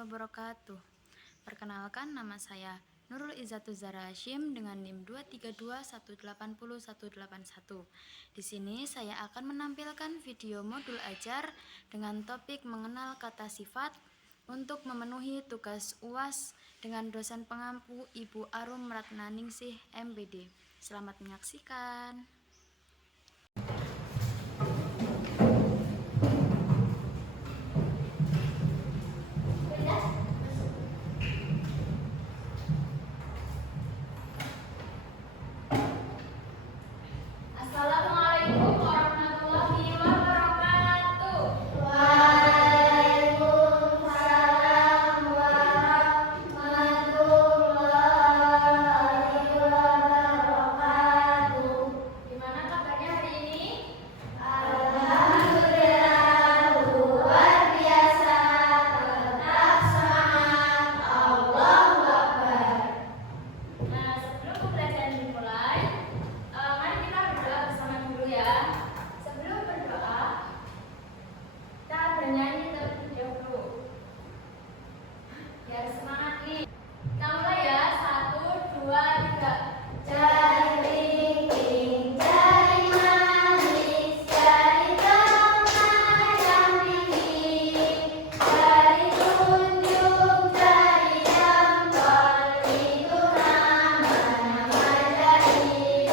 wabarakatuh. Perkenalkan, nama saya Nurul Izzatuz Zahra Hashim dengan NIM 232180181. Di sini saya akan menampilkan video modul ajar dengan topik mengenal kata sifat untuk memenuhi tugas UAS dengan dosen pengampu Ibu Arum Ratnaningsih MPD. Selamat menyaksikan. Assalamualaikum warahmatullahi wabarakatuh. Waalaikumsalam warahmatullahi wabarakatuh. Gimana kabarnya hari ini? Alhamdulillah luar biasa, tetap semangat, Allahu Akbar. Nah, sebelum pembelajaran dimulai, mari kita berdoa bersama dulu ya. Sebelum berdoa, kita bernyanyi terlebih dahulu. Biar semangat nih. Kita mulai ya. 1, 2, 3. Jari kelingking, jari manis, jari tengah yang tinggi, jari tunjung, jari jempol, itu nama-nama jari.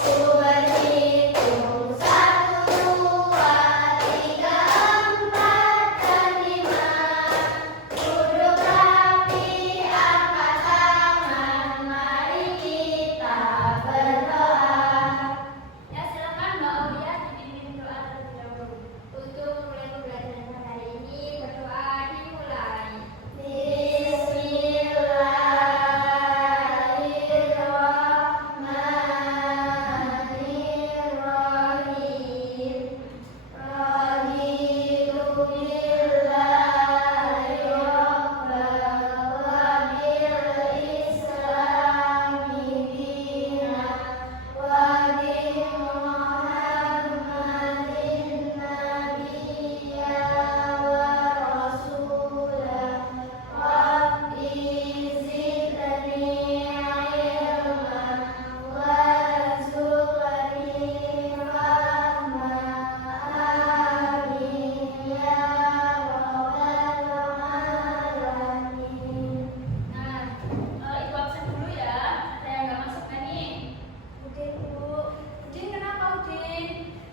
Ku berhitung 1, 2, 3, 4, dan 5. Duduk rapi, angkat tangan, mari kita berdoa. Ya, silakan Mbak Aulia dipimpin doa terlebih dahulu. Untuk memulai pembelajaran hari ini, berdoa dimulai. Bismillahirrahmanirrahim. Raditu billahi rabban wa bil islami dinan wa bi Muhammadin nabiyya wa rasulah. Rabbi zidni ilman warzuqni rahmah. Amin ya rabbal alamin. Nah, Ibu absen dulu ya. Ada yang nggak masuk nih? Udin, Bu. Udin, kenapa Udin?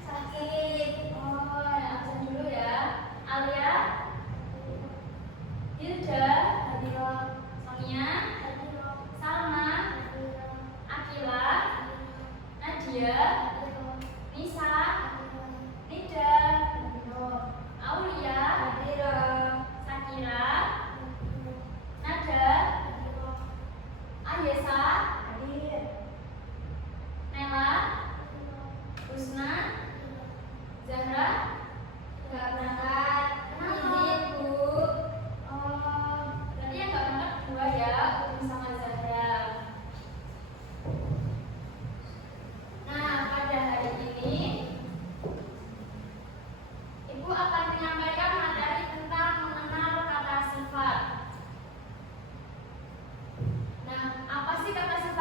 Sakit. Oh, absen dulu ya. Alia, Hilda, Hadio, Sonia, Hadio, Salma, Hadio, Akila, Nadia, Hadio, Nisa, Hadio, Nida, Hadio, Aulia, Hadio, Sakira, Hadio, Nada, Hadio, Ayesa, Hadir, Nela, Husna, Zahra. nggak berangkat. Izin, Bu. Oh, berarti yang nggak berangkat dua ya, Umi sama Zahra. Nah, pada hari ini Ibu akan menyampaikan materi tentang mengenal kata sifat. Nah, apa sih kata sifat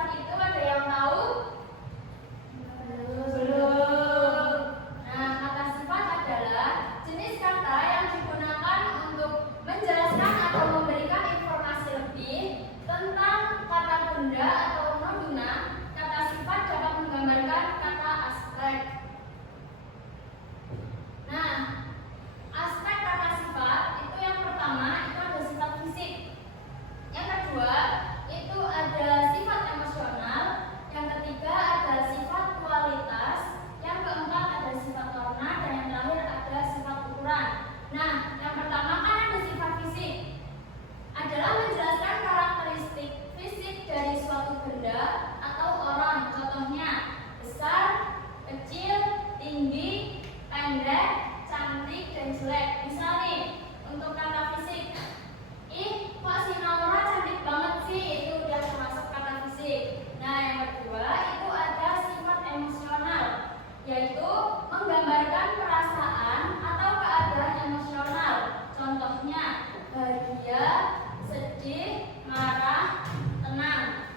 sedih, marah, tenang.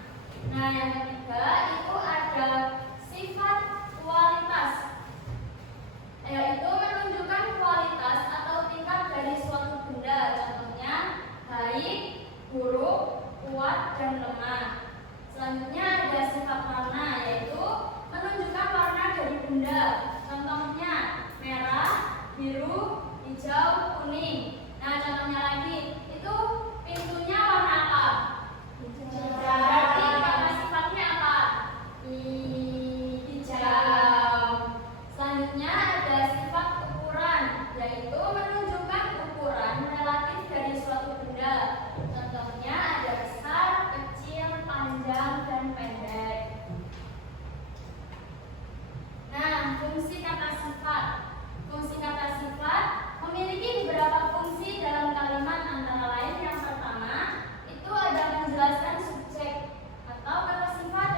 Nah, yang ketiga itu ada sifat kualitas, yaitu menunjukkan kualitas atau tingkat dari suatu benda. Contohnya baik, buruk, kuat, dan lemah. Selanjutnya ada sifat warna, yaitu menunjukkan warna dari benda. Contohnya merah, biru, hijau, kuning. Nah, contohnya lagi itu pintunya warna apa? Berarti kata sifatnya apa? Hijau. Selanjutnya ada sifat ukuran, yaitu menunjukkan ukuran relatif dari suatu benda. Contohnya ada besar, kecil, panjang, dan pendek. Nah, fungsi kata sifat. Fungsi kata sifat memiliki beberapa fungsi dalam kalimat, antara lain yang pertama itu ada menjelaskan subjek, atau kata sifat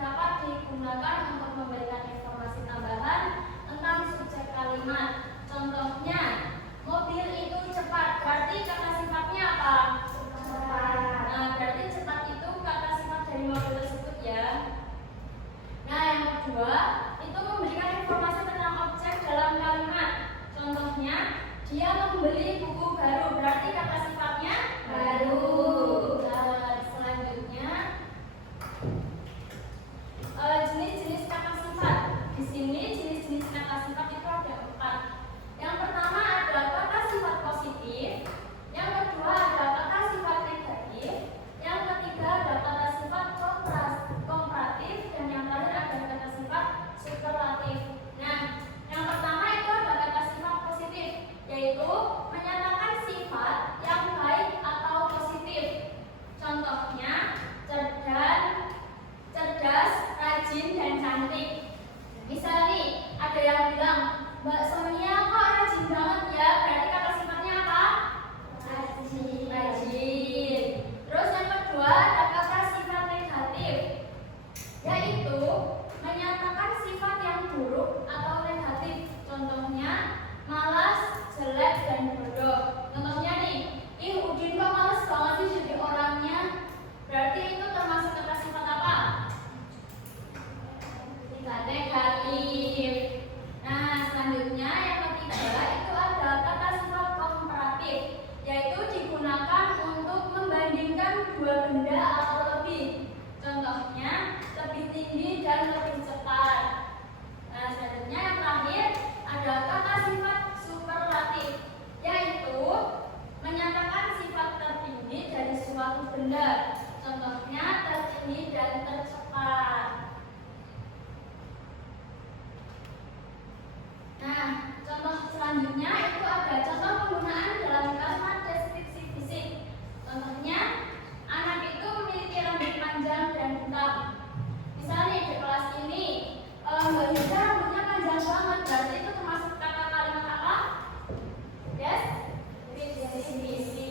dapat digunakan untuk memberikan informasi tambahan tentang subjek kalimat. Contohnya mobil itu cepat, berarti kata sifatnya apa? Cepat. Nah, berarti cepat itu kata sifat dari mobil tersebut ya. Nah, yang kedua itu memberikan informasi tentang objek dalam kalimat. Contohnya dia membeli buku baru, berarti kata sifatnya baru. Selanjutnya jenis-jenis kata sifat. Di sini jenis-jenis kata sifat itu ada 4. Yang pertama ada kata sifat positif, yang kedua ada kata sifat negatif, yang ketiga ada kata sifat komparatif, dan yang terakhir ada kata sifat superlatif. Nah, yang pertama itu ada kata sifat positif, yaitu menyatakan sifat yang baik atau positif. Contohnya cerdas, rajin, dan cantik. Misal nih, ada yang bilang, Mbak Sonia kok rajin banget ya, berarti kata sifatnya apa? Rajin. Terus yang kedua ada kata sifat negatif, yaitu menyatakan sifat yang buruk atau negatif. Contohnya malas, jelek, dan bodoh. Contohnya nih, Udin kok malas banget sih jadi orangnya, berarti itu termasuk kata sifat apa? Sifat negatif. Nah, selanjutnya yang ketiga itu ada kata sifat komparatif, yaitu digunakan untuk membandingkan dua benda atau lebih. Contohnya lebih tinggi dan lebih cepat. Nah, selanjutnya yang terakhir ada kata sifat superlatif, yaitu menyatakan sifat tertinggi dari suatu benda. Contohnya tertinggi dan tercepat. Nah, contoh selanjutnya itu ada contoh penggunaan dalam kalimat deskripsi fisik. Contohnya anak itu memiliki rambut panjang dan hitam. Misalnya di kelas ini Mbak Yuda rambutnya panjang banget, berarti itu termasuk kata kalimat apa? Deskripsi.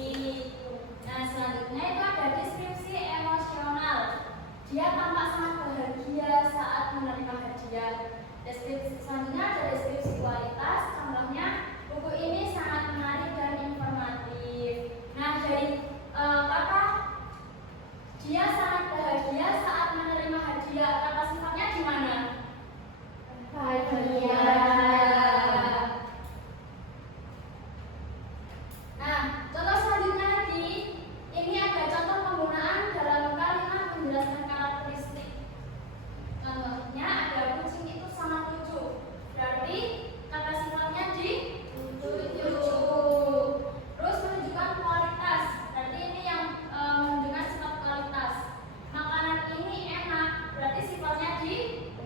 Nah, selanjutnya itu ada deskripsi emosional. Dia tampak sangat bahagia saat menerima hadiah. Deskripsi selanjutnya ada deskripsi kualitas. Contohnya buku ini sangat menarik dan informatif. Nah, dari kata dia sangat bahagia saat menerima hadiah, kata sifatnya di mana? Bahagia. Nah, contoh selanjutnya lagi, ini ada contoh penggunaan dalam kalimat menjelaskan karakteristik. Contohnya ada kucing itu sangat lucu, berarti kata sifatnya di lucu. Terus menunjukkan kualitas, berarti ini yang menunjukkan sifat kualitas. Makanan ini enak, berarti sifatnya di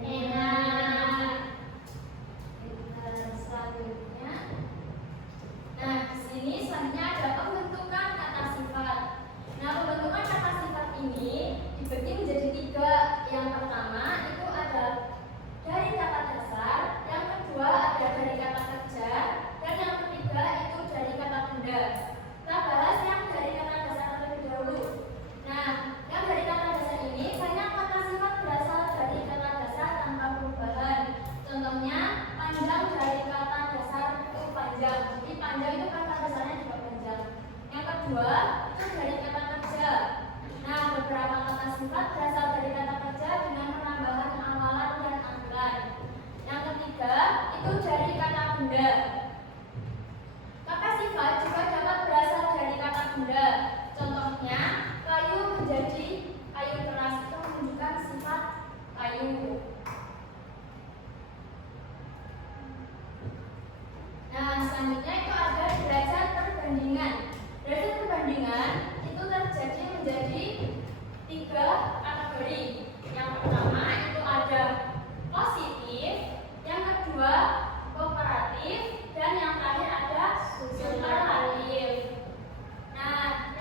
enak. Selanjutnya, nah di sini selanjutnya ada pembentukan kata sifat. Nah, pembentukan kata sifat ini dibagi menjadi 3. Yang pertama itu ada dari kata dasar, yang kedua ada dari kata kerja, dan yang ketiga itu dari kata benda. Kita bahas yang dari kata dasar terlebih dahulu. Nah, yang dari kata dasar ini banyak kata sifat berasal dari kata dasar tanpa perubahan. Contohnya panjang dari kata dasar itu panjang, jadi panjang itu kata dasarnya juga panjang. Yang kedua itu dari kata kerja. beberapa kata sifat berasal dari kata kerja dengan penambahan awalan dan akhiran. Yang ketiga, itu dari kata benda. Kata sifat juga dapat berasal dari kata benda. Contohnya, kayu menjadi kayu keras itu menunjukkan sifat kayu. Nah, selanjutnya itu ada derajat perbandingan. Derajat perbandingan itu terjadi menjadi 3 kategori. Yang pertama itu ada positif, yang kedua komparatif, dan yang terakhir ada superlatif. Nah,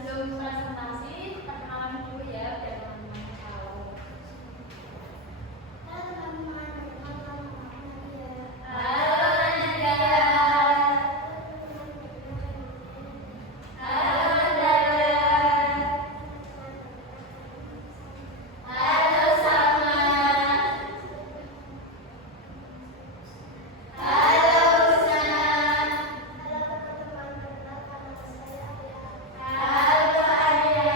sebelum presentasi, perkenalan dulu ya biar teman-teman tahu. Halo teman-teman, perkenalkan nama aku Nadia. Halo Nadia. Halo Dara. Halo Salma. Halo Husna. Halo teman-teman, perkenalkan nama saya Arya. Halo Arya.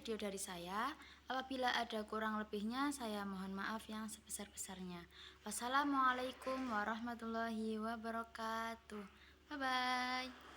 video dari saya. Apabila ada kurang lebihnya, saya mohon maaf yang sebesar-besarnya. Wassalamualaikum warahmatullahi wabarakatuh. Bye-bye.